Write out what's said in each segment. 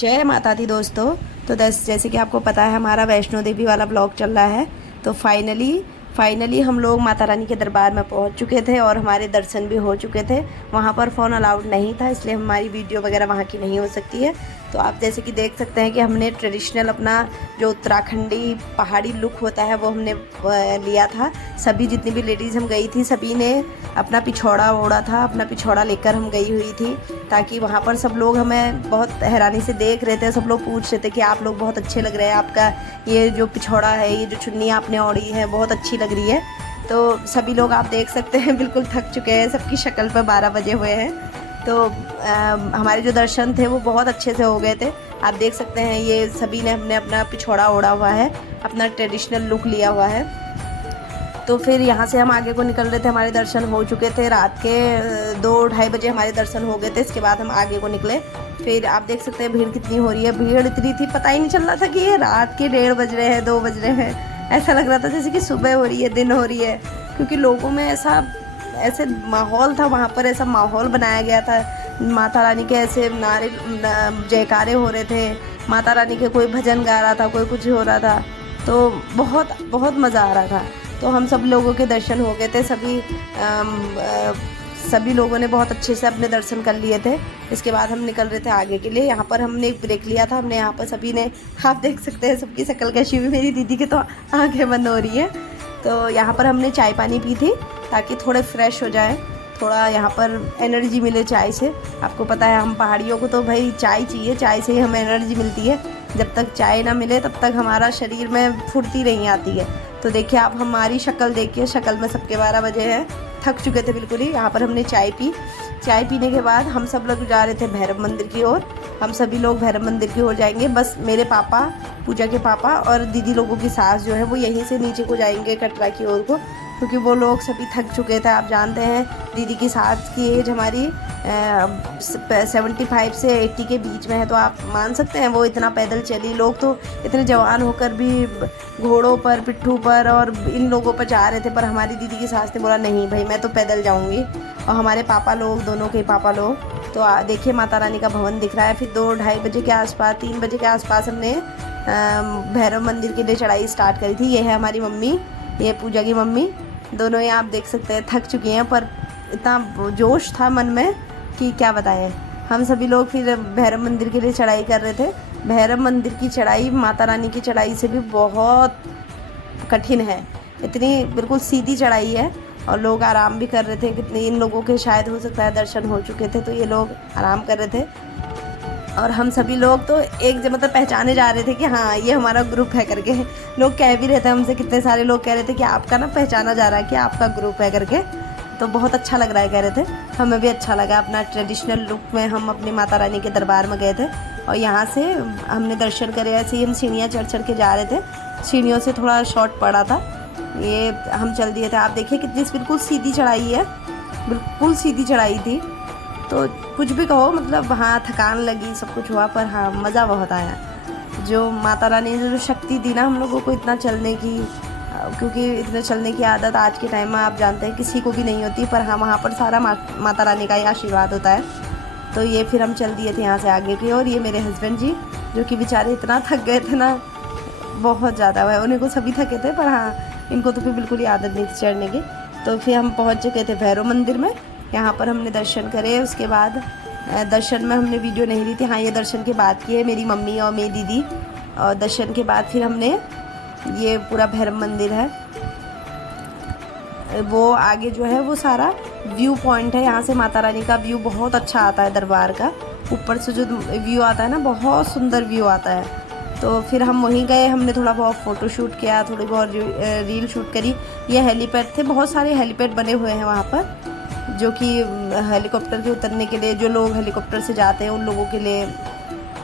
जय माता दी दोस्तों। तो जैसे कि आपको पता है हमारा वैष्णो देवी वाला ब्लॉग चल रहा है। तो फाइनली हम लोग माता रानी के दरबार में पहुंच चुके थे और हमारे दर्शन भी हो चुके थे। वहां पर फ़ोन अलाउड नहीं था, इसलिए हमारी वीडियो वगैरह वहां की नहीं हो सकती है। तो आप जैसे कि देख सकते हैं कि हमने ट्रेडिशनल अपना जो उत्तराखंडी पहाड़ी लुक होता है वो हमने लिया था। सभी जितनी भी लेडीज़ हम गई थी सभी ने अपना पिछौड़ा ओढ़ा था, अपना पिछौड़ा लेकर हम गई हुई थी, ताकि वहाँ पर सब लोग हमें बहुत हैरानी से देख रहे थे। सब लोग पूछ रहे थे कि आप लोग बहुत अच्छे लग रहे हैं, आपका ये जो पिछौड़ा है, ये जो चुन्नी आपने ओढ़ी है बहुत अच्छी लग रही है। तो सभी लोग आप देख सकते हैं बिल्कुल थक चुके हैं, सबकी शक्ल पर 12 बजे हुए हैं। तो हमारे जो दर्शन थे वो बहुत अच्छे से हो गए थे। आप देख सकते हैं ये सभी ने हमने अपना पिछौड़ा ओढ़ा हुआ है, अपना ट्रेडिशनल लुक लिया हुआ है। तो फिर यहाँ से हम आगे को निकल रहे थे, हमारे दर्शन हो चुके थे। रात के 2-2:30 बजे हमारे दर्शन हो गए थे। इसके बाद हम आगे को निकले। फिर आप देख सकते हैं भीड़ कितनी हो रही है। भीड़ इतनी थी पता ही नहीं चल रहा था कि ये रात के 1:30 बज रहे हैं, 2 बज रहे हैं। ऐसा लग रहा था जैसे कि सुबह हो रही है, दिन हो रही है, क्योंकि लोगों में ऐसे माहौल था। वहाँ पर ऐसा माहौल बनाया गया था, माता रानी के ऐसे नारे जयकारे हो रहे थे, माता रानी के कोई भजन गा रहा था, कोई कुछ हो रहा था। तो बहुत बहुत मज़ा आ रहा था। तो हम सब लोगों के दर्शन हो गए थे। सभी लोगों ने बहुत अच्छे से अपने दर्शन कर लिए थे। इसके बाद हम निकल रहे थे आगे के लिए। यहाँ पर हमने एक ब्रेक लिया था। हमने यहाँ पर सभी ने, आप देख सकते हैं सबकी शक्ल कैसी हुई। मेरी दीदी की तो आंखें बंद हो रही है। तो यहाँ पर हमने चाय पानी पी थी ताकि थोड़े फ्रेश हो जाए, थोड़ा यहाँ पर एनर्जी मिले चाय से। आपको पता है हम पहाड़ियों को तो भाई चाय चाहिए, चाय से ही हमें एनर्जी मिलती है। जब तक चाय ना मिले तब तक हमारा शरीर में फुर्ती नहीं आती है। तो देखिए आप हमारी शक्ल देखिए, शक्ल में सबके 12 बजे हैं, थक चुके थे बिल्कुल ही। यहाँ पर हमने चाय पी। चाय पीने के बाद हम सब लोग जा रहे थे भैरव मंदिर की ओर। हम सभी लोग भैरव मंदिर की ओर जाएंगे। बस मेरे पापा, पूजा के पापा और दीदी लोगों की सास जो है वो यहीं से नीचे को जाएंगे कटरा की ओर को, क्योंकि वो लोग सभी थक चुके थे। आप जानते हैं दीदी की सास की एज हमारी 75 से 80 के बीच में है। तो आप मान सकते हैं वो इतना पैदल चली। लोग तो इतने जवान होकर भी घोड़ों पर, पिट्ठू पर और इन लोगों पर जा रहे थे, पर हमारी दीदी की सास ने बोला नहीं भाई मैं तो पैदल जाऊंगी। और हमारे पापा लोग, दोनों के पापा लोग, तो देखिए माता रानी का भवन दिख रहा है। फिर 2-2:30 बजे के आसपास, 3 बजे के आसपास हमने भैरव मंदिर के लिए चढ़ाई स्टार्ट करी थी। ये है हमारी मम्मी, ये पूजा की मम्मी, दोनों ही आप देख सकते हैं थक चुकी हैं, पर इतना जोश था मन में कि क्या बताएं। हम सभी लोग फिर भैरव मंदिर के लिए चढ़ाई कर रहे थे। भैरव मंदिर की चढ़ाई माता रानी की चढ़ाई से भी बहुत कठिन है। इतनी बिल्कुल सीधी चढ़ाई है और लोग आराम भी कर रहे थे। कितने इन लोगों के शायद हो सकता है दर्शन हो चुके थे, तो ये लोग आराम कर रहे थे। और हम सभी लोग तो एक मतलब पहचाने जा रहे थे कि हाँ ये हमारा ग्रुप है करके। लोग कह भी रहे थे हमसे, कितने सारे लोग कह रहे थे कि आपका ना पहचाना जा रहा है कि आपका ग्रुप है करके। तो बहुत अच्छा लग रहा है कह रहे थे। हमें भी अच्छा लगा। अपना ट्रेडिशनल लुक में हम अपनी माता रानी के दरबार में गए थे और यहाँ से हमने दर्शन करे। ऐसे ही हम सीढ़ियाँ चढ़ के जा रहे थे। सीढ़ियों से थोड़ा शॉर्ट पड़ा था, ये हम चल दिए थे। आप देखिए कितनी बिल्कुल सीधी चढ़ाई है, बिल्कुल सीधी चढ़ाई थी। तो कुछ भी कहो, मतलब हाँ थकान लगी, सब कुछ हुआ, पर हाँ मज़ा बहुत आया। जो माता रानी ने जो शक्ति दी ना हम लोगों को इतना चलने की, क्योंकि इतने चलने की आदत आज के टाइम में आप जानते हैं किसी को भी नहीं होती, पर हाँ वहाँ पर सारा माता रानी का ही आशीर्वाद होता है। तो ये फिर हम चल दिए थे यहाँ से आगे की। और ये मेरे हस्बैंड जी जो कि बेचारे इतना थक गए थे ना, बहुत ज़्यादा हुआ। उन्हें को सभी थके थे, पर हाँ इनको तो फिर बिल्कुल ही आदत नहीं थी चढ़ने की। तो फिर हम पहुँच चुके थे भैरव मंदिर में। यहाँ पर हमने दर्शन करे। उसके बाद दर्शन में हमने वीडियो नहीं ली थी, हाँ ये दर्शन के बाद की है, मेरी मम्मी और मेरी दीदी। और दर्शन के बाद फिर हमने, ये पूरा भैरव मंदिर है, वो आगे जो है वो सारा व्यू पॉइंट है। यहाँ से माता रानी का व्यू बहुत अच्छा आता है दरबार का। ऊपर से जो व्यू आता है ना, बहुत सुंदर व्यू आता है। तो फिर हम वहीं गए, हमने थोड़ा बहुत फ़ोटो शूट किया, थोड़ी बहुत रील शूट करी। ये हेलीपैड थे, बहुत सारे हेलीपैड बने हुए हैं वहाँ पर, जो कि हेलीकॉप्टर के उतरने के लिए, जो लोग हेलीकॉप्टर से जाते हैं उन लोगों के लिए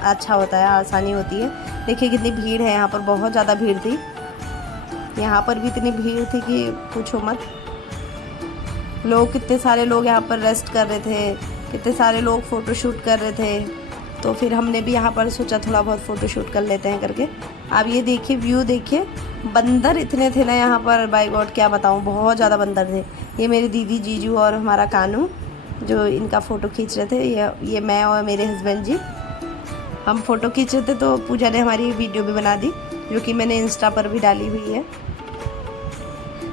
अच्छा होता है, आसानी होती है। देखिए कितनी भीड़ है यहाँ पर, बहुत ज़्यादा भीड़ थी। यहाँ पर भी इतनी भीड़ थी कि पूछो मत। लोग, कितने सारे लोग यहाँ पर रेस्ट कर रहे थे, कितने सारे लोग फ़ोटो शूट कर रहे थे। तो फिर हमने भी यहाँ पर सोचा थोड़ा बहुत फ़ोटो शूट कर लेते हैं करके। अब ये देखिए व्यू देखिए, बंदर इतने थे ना यहाँ पर, बाय गॉड क्या बताऊँ, बहुत ज़्यादा बंदर थे। ये मेरी दीदी, जीजू और हमारा कानू जो इनका फ़ोटो खींच रहे थे। ये मैं और मेरे हस्बैंड जी। हम फ़ोटो खींचे थे तो पूजा ने हमारी वीडियो भी बना दी, जो कि मैंने इंस्टा पर भी डाली हुई है।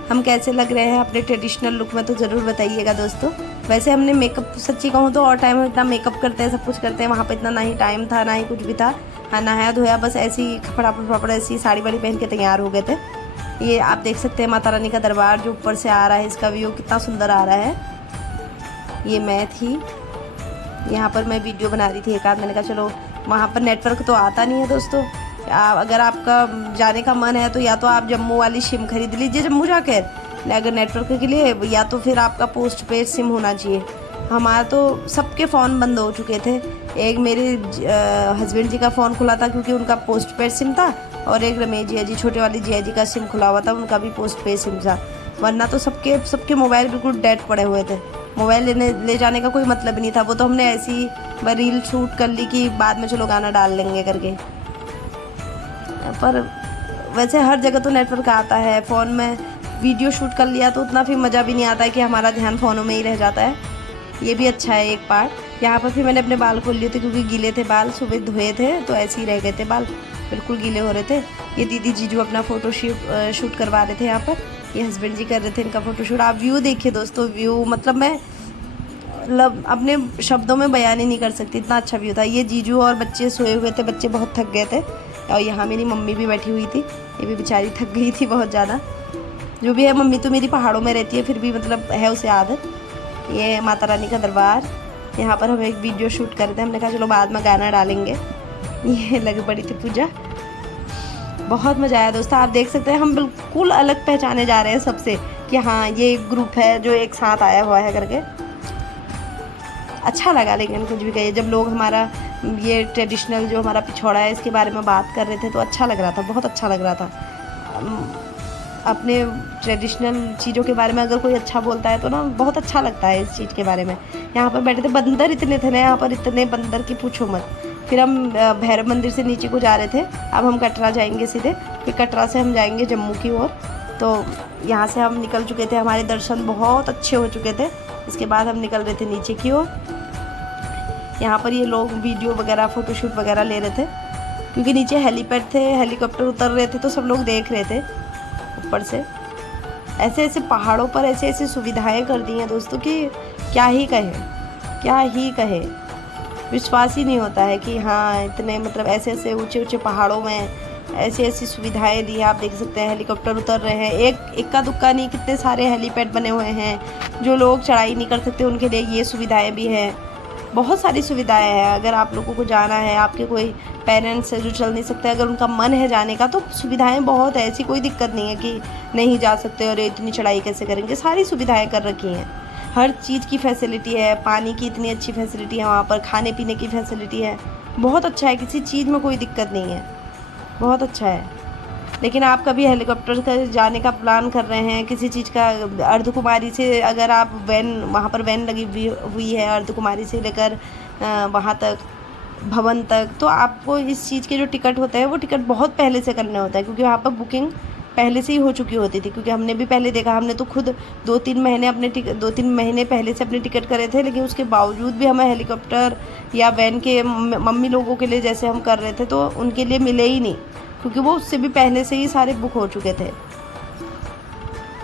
हम कैसे लग रहे हैं अपने ट्रेडिशनल लुक में तो ज़रूर बताइएगा दोस्तों। वैसे हमने मेकअप, सच्ची कहूँ तो और टाइम में इतना मेकअप करते हैं, सब कुछ करते हैं, वहाँ पे इतना ना ही टाइम था ना ही कुछ भी था। हाँ, नहाया धोया, बस ऐसे ही फटाफट ऐसी साड़ी वाड़ी पहन के तैयार हो गए थे। ये आप देख सकते हैं माता रानी का दरबार जो ऊपर से आ रहा है, इसका व्यू कितना सुंदर आ रहा है। ये मैं थी, यहाँ पर मैं वीडियो बना रही थी एक आध, मैंने कहा चलो, वहाँ पर नेटवर्क तो आता नहीं है दोस्तों। अगर आपका जाने का मन है तो या तो आप जम्मू वाली सिम खरीद लीजिए जम्मू जाकर, अगर नेटवर्क के लिए, या तो फिर आपका पोस्ट पेड सिम होना चाहिए। हमारा तो सबके फ़ोन बंद हो चुके थे। एक मेरे हस्बैंड जी का फ़ोन खुला था क्योंकि उनका पोस्ट पेड सिम था, और एक रमेश जिया जी, छोटे वाली जिया जी का सिम खुला हुआ था, उनका भी पोस्ट पेड सिम था। वरना तो सबके मोबाइल बिल्कुल डेड पड़े हुए थे। मोबाइल ले जाने का कोई मतलब नहीं था। वो तो हमने ऐसी रील शूट कर ली कि बाद में चलो गाना डाल लेंगे करके। पर वैसे हर जगह तो नेटवर्क आता है। फ़ोन में वीडियो शूट कर लिया तो उतना फिर मज़ा भी नहीं आता है कि हमारा ध्यान फ़ोनों में ही रह जाता है। ये भी अच्छा है एक पार्ट। यहाँ पर फिर मैंने अपने बाल खोल लिए थे क्योंकि गीले थे बाल, सुबह धोए थे तो ऐसे ही रह गए थे बाल, बिल्कुल गीले हो रहे थे। ये दीदी जीजू अपना फ़ोटो शूट करवा रहे थे यहाँ पर। ये हस्बैंड जी कर रहे थे इनका फ़ोटोशूट। आप व्यू देखिए दोस्तों, व्यू मतलब मैं अपने शब्दों में बयान ही नहीं कर सकती, इतना अच्छा व्यू था। ये जीजू और बच्चे सोए हुए थे, बच्चे बहुत थक गए थे, और यहाँ मेरी मम्मी भी बैठी हुई थी, ये भी बेचारी थक गई थी बहुत ज़्यादा। जो भी है, मम्मी तो मेरी पहाड़ों में रहती है, फिर भी मतलब है उसे आदत। ये माता रानी का दरबार, यहाँ पर हम एक वीडियो शूट कर रहे थे, हमने कहा चलो बाद में गाना डालेंगे। ये लगी पड़ी थी पूजा। बहुत मज़ा आया दोस्तों। आप देख सकते हैं हम बिल्कुल अलग पहचाने जा रहे हैं सबसे, कि हाँ ये ग्रुप है जो एक साथ आया हुआ है करके। अच्छा लगा, लेकिन कुछ भी कहिए, जब लोग हमारा ये ट्रेडिशनल जो हमारा पिछौड़ा है इसके बारे में बात कर रहे थे तो अच्छा लग रहा था, बहुत अच्छा लग रहा था। अपने ट्रेडिशनल चीज़ों के बारे में अगर कोई अच्छा बोलता है तो ना बहुत अच्छा लगता है इस चीज़ के बारे में। यहाँ पर बैठे थे, बंदर इतने थे ना यहाँ पर, इतने बंदर की पूछो मत। फिर हम भैरव मंदिर से नीचे को जा रहे थे, अब हम कटरा जाएंगे सीधे, फिर कटरा से हम जाएंगे जम्मू की ओर। तो यहाँ से हम निकल चुके थे, हमारे दर्शन बहुत अच्छे हो चुके थे। इसके बाद हम निकल रहे थे नीचे की ओर। यहाँ पर ये लोग वीडियो वगैरह फ़ोटोशूट वगैरह ले रहे थे क्योंकि नीचे हेलीपैड थे, हेलीकॉप्टर उतर रहे थे तो सब लोग देख रहे थे ऊपर से। ऐसे ऐसे पहाड़ों पर ऐसे ऐसे सुविधाएं कर दी हैं दोस्तों कि क्या ही कहे। विश्वास ही नहीं होता है कि हाँ इतने मतलब ऐसे ऐसे ऊंचे ऊंचे पहाड़ों में ऐसी ऐसी सुविधाएं दी हैं। आप देख सकते हैं हेलीकॉप्टर उतर रहे हैं, एक इक्का दुक्का नहीं, कितने सारे हेलीपैड बने हुए हैं। जो लोग चढ़ाई नहीं कर सकते उनके लिए ये सुविधाएँ भी हैं। बहुत सारी सुविधाएं हैं। अगर आप लोगों को जाना है, आपके कोई पेरेंट्स है जो चल नहीं सकते, अगर उनका मन है जाने का तो सुविधाएं बहुत है, ऐसी कोई दिक्कत नहीं है कि नहीं जा सकते और इतनी चढ़ाई कैसे करेंगे। सारी सुविधाएं कर रखी हैं, हर चीज़ की फैसिलिटी है, पानी की इतनी अच्छी फैसिलिटी है वहाँ पर, खाने पीने की फैसिलिटी है, बहुत अच्छा है, किसी चीज़ में कोई दिक्कत नहीं है, बहुत अच्छा है। लेकिन आप कभी हेलीकॉप्टर का जाने का प्लान कर रहे हैं किसी चीज़ का, अर्धकुमारी से अगर आप वहाँ पर वैन लगी हुई है अर्धकुमारी से लेकर वहाँ तक भवन तक, तो आपको इस चीज़ के जो टिकट होते हैं वो टिकट बहुत पहले से करना होता है क्योंकि वहाँ पर बुकिंग पहले से ही हो चुकी होती थी। क्योंकि हमने भी पहले देखा, हमने तो खुद 2-3 महीने पहले से अपने टिकट करे थे, लेकिन उसके बावजूद भी हमें हेलीकॉप्टर या वैन के मम्मी लोगों के लिए जैसे हम कर रहे थे तो उनके लिए मिले ही नहीं क्योंकि वो उससे भी पहले से ही सारे बुक हो चुके थे।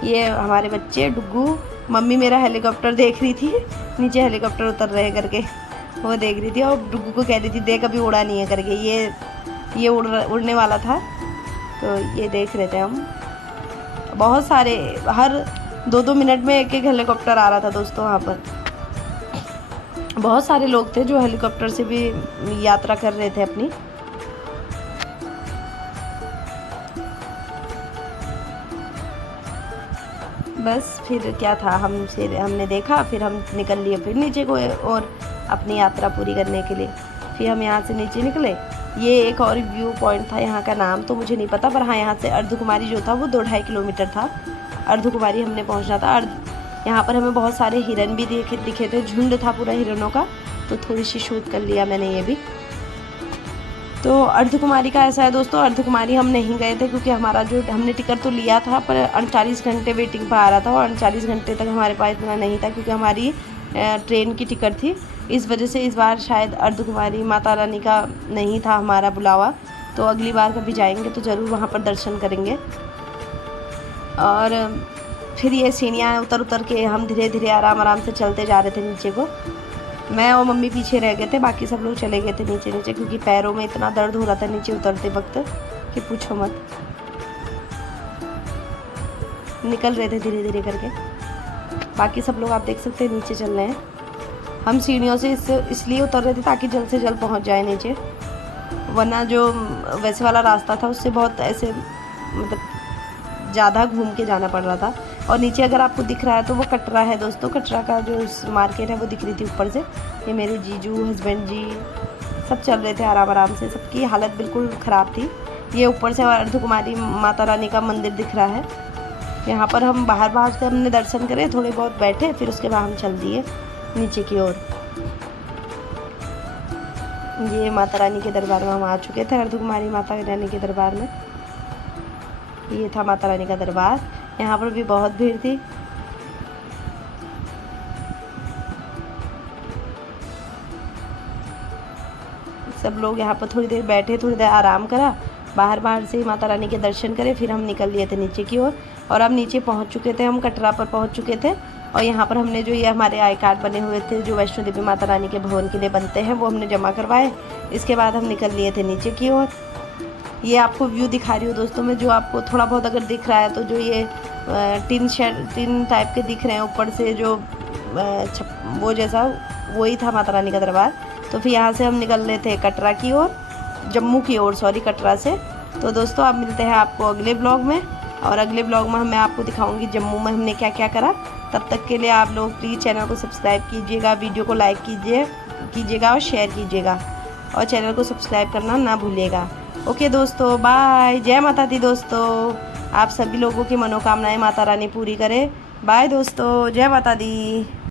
ये हमारे बच्चे डुग्गू, मम्मी मेरा हेलीकॉप्टर देख रही थी, नीचे हेलीकॉप्टर उतर रहे करके वो देख रही थी, और डुग्गू को कह रही थी देख अभी उड़ा नहीं है करके। ये उड़ने वाला था तो ये देख रहे थे हम। बहुत सारे, हर 2-2 मिनट में एक हेलीकॉप्टर आ रहा था दोस्तों वहाँ पर। बहुत सारे लोग थे जो हेलीकॉप्टर से भी यात्रा कर रहे थे अपनी। बस फिर क्या था, हमने देखा, फिर हम निकल लिए फिर नीचे को और अपनी यात्रा पूरी करने के लिए। फिर हम यहाँ से नीचे निकले। ये एक और व्यू पॉइंट था, यहाँ का नाम तो मुझे नहीं पता, पर हाँ यहाँ से अर्धकुमारी जो था वो 2-2.5 किलोमीटर था। अर्धकुमारी हमने पहुँचना था। यहाँ पर हमें बहुत सारे हिरन भी दिखे थे, झुंड था पूरा हिरनों का, तो थोड़ी सी शूट कर लिया मैंने ये भी। तो अर्धकुमारी का ऐसा है दोस्तों, अर्धकुमारी हम नहीं गए थे क्योंकि हमारा जो हमने टिकट तो लिया था पर 48 घंटे वेटिंग पर आ रहा था और 48 घंटे तक हमारे पास इतना नहीं था क्योंकि हमारी ट्रेन की टिकट थी। इस वजह से इस बार शायद अर्धकुमारी माता रानी का नहीं था हमारा बुलावा, तो अगली बार कभी जाएंगे तो ज़रूर वहाँ पर दर्शन करेंगे। और फिर ये सीढ़ियाँ उतर उतर के हम धीरे धीरे आराम आराम से चलते जा रहे थे नीचे को। मैं और मम्मी पीछे रह गए थे, बाकी सब लोग चले गए थे नीचे नीचे, क्योंकि पैरों में इतना दर्द हो रहा था नीचे उतरते वक्त कि पूछो मत। निकल रहे थे धीरे धीरे करके। बाकी सब लोग आप देख सकते हैं नीचे चल रहे हैं। हम सीढ़ियों से इसलिए उतर रहे थे ताकि जल्द से जल्द पहुंच जाए नीचे, वरना जो वैसे वाला रास्ता था उससे बहुत ऐसे मतलब ज़्यादा घूम के जाना पड़ रहा था। और नीचे अगर आपको दिख रहा है तो वो कटरा है दोस्तों, कटरा का जो मार्केट है वो दिख रही थी ऊपर से। ये मेरे जीजू हस्बैंड जी सब चल रहे थे आराम आराम से, सबकी हालत बिल्कुल ख़राब थी। ये ऊपर से अर्धकुमारी माता रानी का मंदिर दिख रहा है। यहाँ पर हम बाहर से हमने दर्शन करे, थोड़े बहुत बैठे, फिर उसके बाद हम चल दिए नीचे की ओर। ये माता रानी के दरबार में हम आ चुके थे, अर्धकुमारी माता रानी के दरबार में। ये था माता रानी का दरबार। यहाँ पर भी बहुत भीड़ थी। सब लोग यहाँ पर थोड़ी देर बैठे, थोड़ी देर आराम करा, बाहर से ही माता रानी के दर्शन करे, फिर हम निकल लिए थे नीचे की ओर। और अब नीचे पहुँच चुके थे, हम कटरा पर पहुँच चुके थे। और यहाँ पर हमने जो ये हमारे आई कार्ड बने हुए थे जो वैष्णो देवी माता रानी के भवन के लिए बनते हैं, वो हमने जमा करवाए। इसके बाद हम निकल लिए थे नीचे की ओर। ये आपको व्यू दिखा रही हूँ दोस्तों मैं, जो आपको थोड़ा बहुत अगर दिख रहा है तो जो ये टिन टाइप के दिख रहे हैं ऊपर से, जो वो जैसा, वही था माता रानी का दरबार। तो फिर यहाँ से हम निकल रहे थे कटरा की ओर, जम्मू की ओर, सॉरी कटरा से। तो दोस्तों आप मिलते हैं आपको अगले ब्लॉग में, और अगले ब्लॉग में मैं आपको दिखाऊंगी जम्मू में हमने क्या क्या करा। तब तक के लिए आप लोग प्लीज़ चैनल को सब्सक्राइब कीजिएगा, वीडियो को लाइक कीजिएगा और शेयर कीजिएगा, और चैनल को सब्सक्राइब करना ना भूलिएगा। ओके दोस्तों, बाय। जय माता दी दोस्तों, आप सभी लोगों की मनोकामनाएं माता रानी पूरी करे। बाय दोस्तों, जय माता दी।